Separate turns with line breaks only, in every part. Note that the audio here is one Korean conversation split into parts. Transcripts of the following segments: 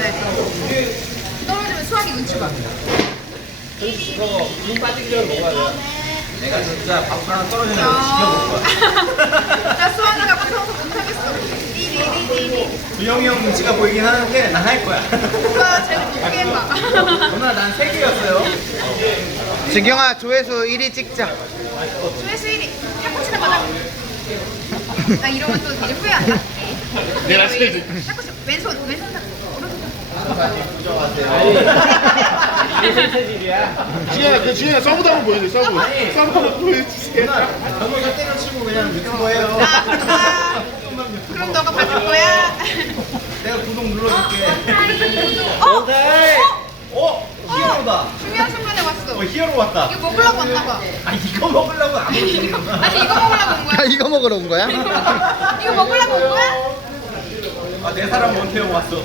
떨어지면 수학이 눈치 봐.
저거 눈 빠지기 전에 먹어야 돼요. 내가 진짜 밥 하나 떨어지면 시켜볼 거야.
나 수학이가 무서워서 못하겠어. 띠리리리리.
주영이 형 눈치가 보이긴 하는데 난 할 거야.
오빠 제일 높게 해봐.
누나 난 3개였어요.
진경아 조회수 1위 찍자.
조회수 1위. 탁구 치는 거다. 나 이러면 또 이제 후회한다.
내가 쳐야지.
탁구 치 왼손 탁구.
이게 체질이야.
지현아 서브 한번 보여줘. 서브 한번 보여주세요.
저거 때려치고 그냥 유튜버예요.
그럼 너가 봐줄 거야.
내가 구독 눌러줄게. 히어로다.
중요한 순간에 왔어.
히어로 왔다.
이거 먹으려고 왔나 봐.
아 이거 먹으려고 안 먹는구나.
아니 이거 먹으려고 온
아
거야?
이거 먹으러 온 거야?
이거 먹으려고 온 거야?
아내 사람 원태형 왔어.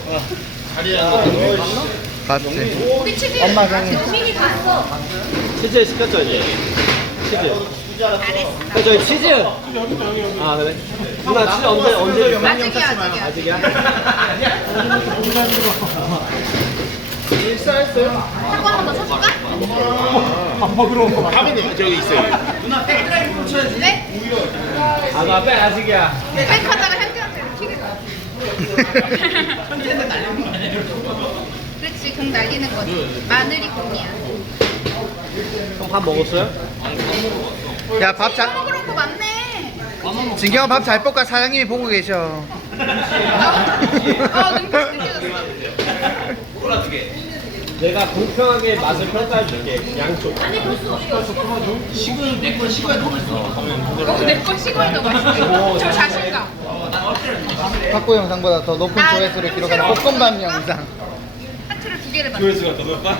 봤지.
우리 치즈.
엄마 생일.
미니 봤어.
치즈 시켰죠 이제. 치즈. 저기 치즈. 아 그래? 누나 치즈 언제?
아직이야.
아직이야?
탁구 한 번 더 쳐줄까?
밥은 저기 있어요.
누나 백드라이브 쳐야지.
네?
아나 빼 아직이야.
백하다가 현지한테 튀기자.
현지한테 날리는 거 아니에요?
그렇지, 공 날리는 거지. 마늘이 공이야.
형 밥 먹었어요?
야 밥
이거
잘.
먹으러 온 거 맞네.
진경아 밥 잘 볶아 사장님이 보고 계셔.
눈빛이 느껴졌어.
콜라 2개.
내가 공평하게 맛을 평가해 줄게. 양쪽.
식은 내건 식어야 더 맛있어.
내거 식어야 더 맛있어. 저 자신감.
탁구 영상보다 더 높은 조회수를 기록하는 볶음밥 영상.
하트를 2개를 받았어.
조회수가 더 높아?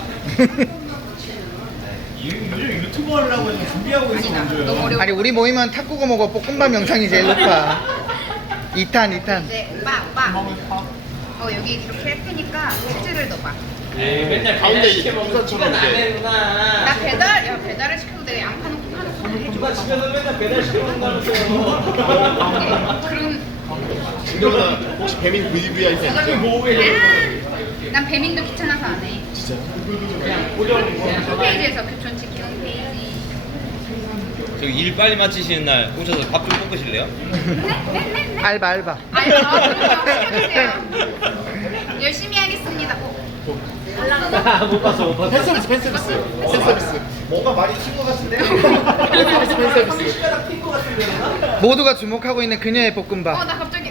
요즘 유튜버 하려고 해서 준비하고 있어
너무
먼저요.
어려워.
아니 우리 모이면 탁구고 먹어 볶음밥 영상이 제일 높아. 2탄.
이제 오빠. 여기 이렇게 할 테니까 치즈를 넣어봐.
맨날
가운데
시켜 먹는
이거
안 해구나.
나 배달을 시켜도 내가 양파 넣고 하는 거 해줘.
누가 집에서 맨날 배달 시켜먹는다면서요.
그럼
진경아 혹시 배민 VVIP
사장님
있죠?
보호해.
난 배민도 귀찮아서 안 해.
진짜.
홈페이지에서 교촌치킨 홈페이지.
저기 일 빨리 마치시는 날 오셔서 밥 좀 볶으실래요?
알바.
그럼요. 시켜주세요. 열심히 하겠습니다.
못 봤어.
팬서비스.
뭐가 많이 튄것 같은데?
팬서비스.
모두가 주목하고 있는 그녀의 볶음밥.
나 갑자기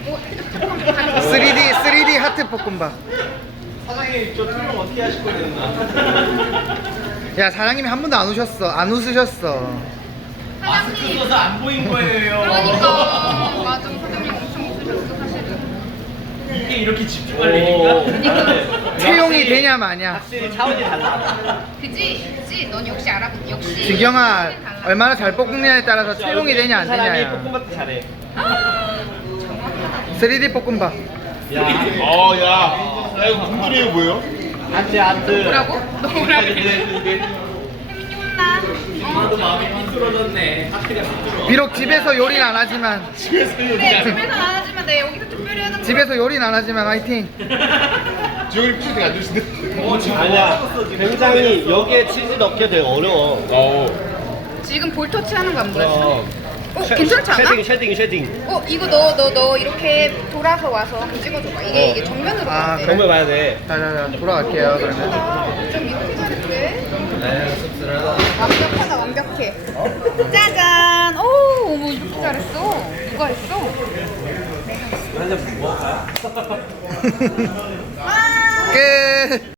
3D 하트 볶음밥.
사장님 저 투명 어떻게 하실 거예요 누나?
야 사장님이 한 번도 안 웃으셨어.
사장님.
써서 안 보인 거예요.
그러니까 맞아. 사장님 엄청 웃으셨어 사실은.
이게 이렇게 집중할 일인가?
채용이 되냐 마냐.
확실히 차원이 달라.
그지? 넌 역시 역시.
진경아
달라.
얼마나 잘 볶느냐에 따라서 채용이 되냐 안
사람이
되냐야.
볶음밥도 잘해.
3D 볶음밥.
야.
야 이거 공들이에요 뭐예요?
아트.
뭐라고? 너 뭐라고?
네,
혜민이 혼나.
나도 마음이 삐뚤어졌네. 확실히 삐뚤어.
비록 집에서 요리는 안 하지만
집에서
그래 집에서 안 하지만 내 여기서 특별히 하는 거.
집에서 요리는 안 하지만 화이팅.
지영이 표정이 안 좋으신데?
지금
아니야. 굉장히 여기에 치즈 넣기 되게 어려워.
지금 볼터치 하는 거 안 보였어? 괜찮지 않아?
쉐딩.
이거 너 이렇게 돌아서 와서 한번 찍어줘봐. 이게 정면으로
아,
가야 돼.
정말 봐야 돼.
자 돌아갈게요 그러면.
좀 이렇게 잘했대.
네, 씁쓸하다.
완벽하다 완벽해. 짜잔. 어머 이렇게 잘했어. 누가 했어?
한잔 먹어볼까요?
와.
끝.